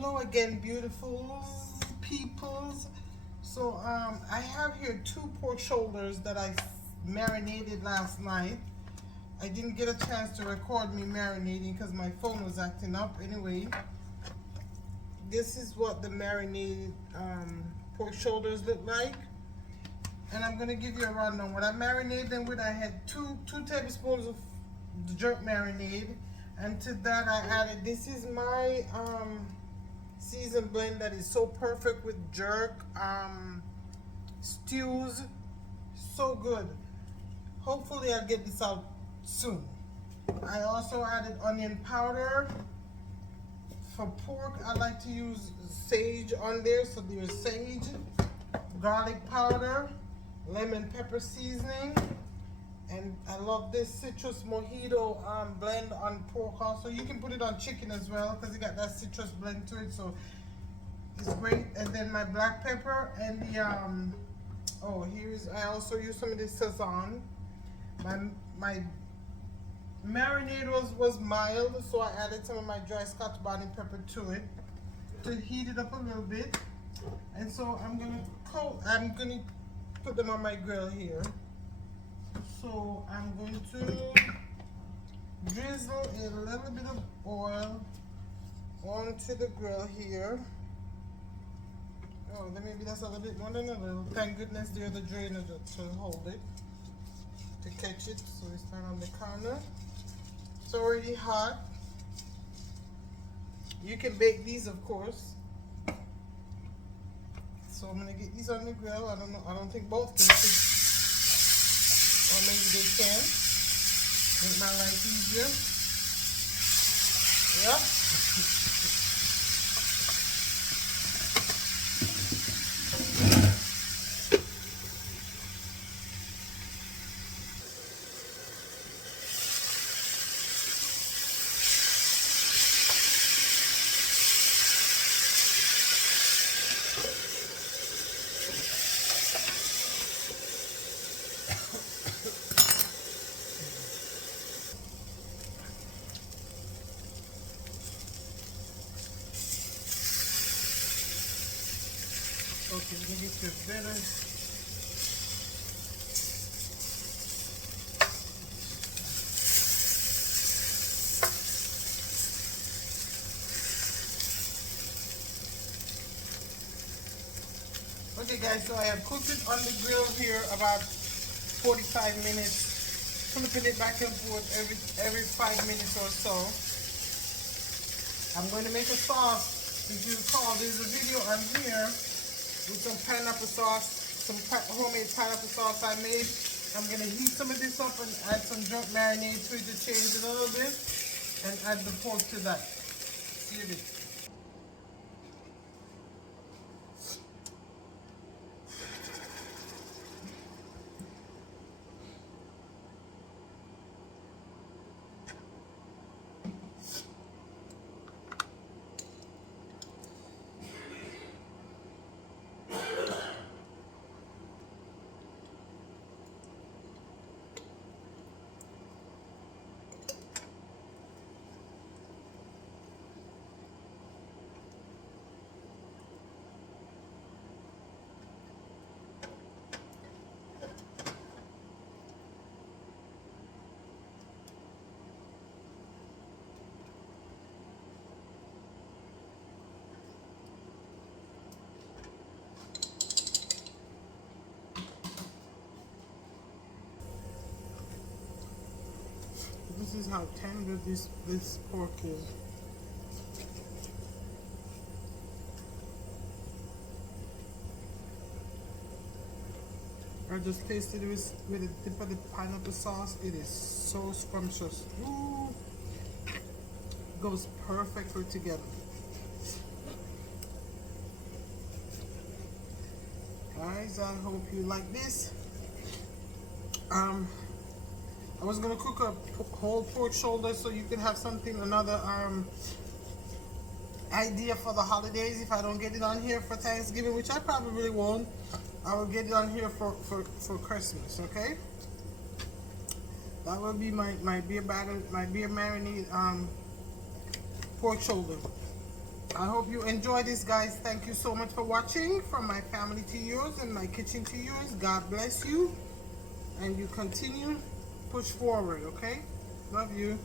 Hello again, beautiful peoples. So I have here 2 pork shoulders that I marinated last night. I didn't get a chance to record me marinating because my phone was acting up. Anyway, this is what the marinated pork shoulders look like. And I'm gonna give you a rundown. What I marinated them with, I had two tablespoons of jerk marinade, and to that I added. This is my seasoned blend that is so perfect with jerk stews. So good. Hopefully I'll get this out soon. I also added onion powder. For pork, I like to use sage on there, so there's sage, garlic powder, lemon pepper seasoning, and I love this citrus mojito blend on pork also. You can put it on chicken as well because it got that citrus blend to it, so it's great. And then my black pepper and the I also use some of this Sazon. My marinade was mild, so I added some of my dry Scotch bonnet pepper to it to heat it up a little bit. And so I'm gonna put them on my grill here. So I'm going to drizzle a little bit of oil onto the grill here. Oh, then maybe that's a little bit more than a little. Thank goodness there's the drainer to hold it, to catch it. So it's not on the counter. It's already hot. You can bake these, of course. So I'm gonna get these on the grill. I don't know. I don't think both can fit, or maybe they can. Make my life easier. Yep. Okay, let me get your better. Okay guys, so I have cooked it on the grill here about 45 minutes, flipping it back and forth every 5 minutes or so. I'm going to make a sauce. If you recall, there's a video on here with some pineapple sauce, some homemade pineapple sauce I made. I'm going to heat some of this up and add some jerk marinade to it to change it a little bit, and add the pork to that. See you later. This is how tender this pork is. I just tasted it with a dip of the pineapple sauce. It is so scrumptious. Ooh, goes perfectly together. Guys, I hope you like this. I was gonna cook a whole pork shoulder so you can have something, another idea for the holidays. If I don't get it on here for Thanksgiving, which I probably really won't, I will get it on here for Christmas. Okay, that will be my beer marinade pork shoulder. I hope you enjoy this, guys. Thank you so much for watching. From my family to yours and my kitchen to yours. God bless you. And you continue, push forward, okay? Love you.